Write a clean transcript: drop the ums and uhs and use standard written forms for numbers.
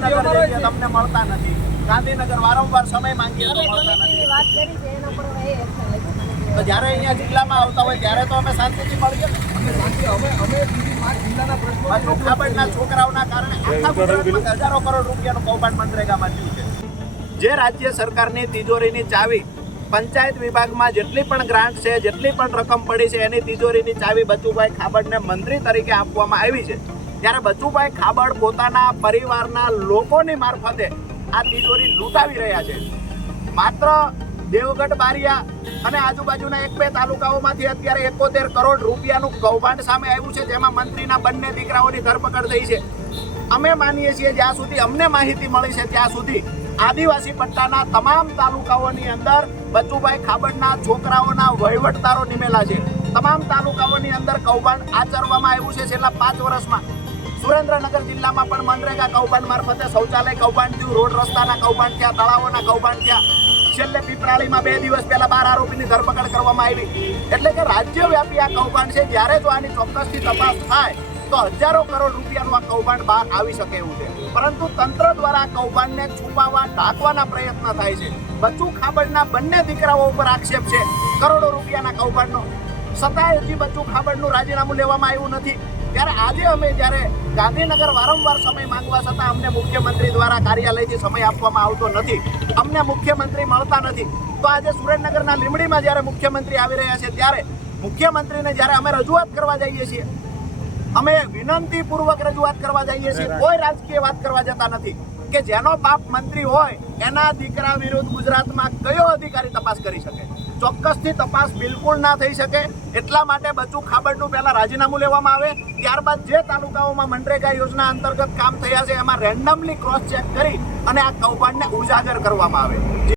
ગાંધીનગર જઈએ તમને મળતા નથી, ગાંધીનગર વારંવાર સમય માંગીએ તો મળતા નથી। તો જ્યારે અહીંયા જિલ્લામાં આવતા હોય ત્યારે તો અમે શાંતિથી મળીએ ને। બચુ ખાબડના છોકરાઓના કારણે આખા ગુજરાતમાં હજારો કરોડ રૂપિયાનું કૌભાંડ મનરેગામાં થયું છે। જે રાજ્ય સરકારની તિજોરીની ચાવી પંચાયત વિભાગમાં જેટલી પણ ગ્રાન્ટ છે, જેટલી પણ રકમ પડી છે, એની તિજોરીની ચાવી બચુભાઈ ખાબડને મંત્રી તરીકે આપવામાં આવી છે, ત્યારે બચુભાઈ ખાબડ પોતાના પરિવારના લોકોની મારફતે આ તિજોરી લૂંટાવી રહ્યા છે। માત્ર દેવગઢ બારિયા અને આજુબાજુના 1-2 તાલુકાઓમાંથી અત્યારે 71 કરોડ રૂપિયાનું કૌભાંડ સામે આવ્યું છે, જેમાં મંત્રીના બંને દીકરાઓની ધરપકડ થઈ છે। અમે માનીએ છીએ જ્યાં સુધી અમને માહિતી મળી છે ત્યાં સુધી આદિવાસી પટ્ટાના તમામ તાલુકાઓની અંદર બચુભાઈ ખાબડના છોકરાઓના વહીવટદારો નિમેલા છે। તમામ તાલુકાઓની અંદર કૌભાંડ આચરવામાં આવ્યું છે છેલ્લા 5 વર્ષમાં। સુરેન્દ્રનગર જિલ્લામાં પણ મનરેગા કૌભાંડ મારફતે શૌચાલય કૌભાંડ થયું, રોડ રસ્તાના કૌભાંડ થયા, તળાવોના કૌભાંડ થયા। છેલ્લે પીપરાળીમાં 2 દિવસ પહેલા 12 આરોપીની ધરપકડ કરવામાં આવી। એટલે કે રાજ્યવ્યાપી આ કૌભાંડ છે। જ્યારે જો આની ચોક્કસથી તપાસ થાય તો હજારો કરોડ રૂપિયાનું આ કૌભાંડ બહાર આવી શકે એવું છે, પરંતુ તંત્ર દ્વારા કૌભાંડને છુપાવવા, ઢાંકવાના પ્રયત્ન થાય છે। બચુ ખાબડના બંને દીકરાઓ ઉપર આક્ષેપ છે કરોડો રૂપિયાના કૌભાંડનો, છતાંય હજી બચુ ખાબડનું રાજીનામું લેવામાં આવ્યું નથી। ત્યારે આજે અમે જ્યારે ગાંધીનગર વારંવાર સમય માંગવા છતાં અમને મુખ્યમંત્રી દ્વારા કાર્યાલયથી સમય આપવામાં આવતો નથી, અમને મુખ્યમંત્રી મળતા નથી, તો આજે સુરેન્દ્રનગરના લીંબડીમાં જ્યારે મુખ્યમંત્રી આવી રહ્યા છે ત્યારે મુખ્યમંત્રીને જ્યારે અમે રજૂઆત કરવા જઈએ છીએ, અમે વિનંતીપૂર્વક રજૂઆત કરવા જઈએ છીએ, કોઈ રાજકીય વાત કરવા જતા નથી કે જેનો બાપ મંત્રી હોય એના દીકરા વિરુદ્ધ ગુજરાતમાં કયો અધિકારી તપાસ કરી શકે। ચોક્કસથી તપાસ બિલકુલ ના થઈ શકે। એટલા માટે બચુ ખાબડનું પહેલા રાજીનામું લેવામાં આવે, ત્યારબાદ જે તાલુકાઓમાં મનરેગા યોજના અંતર્ગત કામ થયા છે એમાં રેન્ડમલી ક્રોસ ચેક કરી અને આ કૌભાંડને ઉજાગર કરવામાં આવે।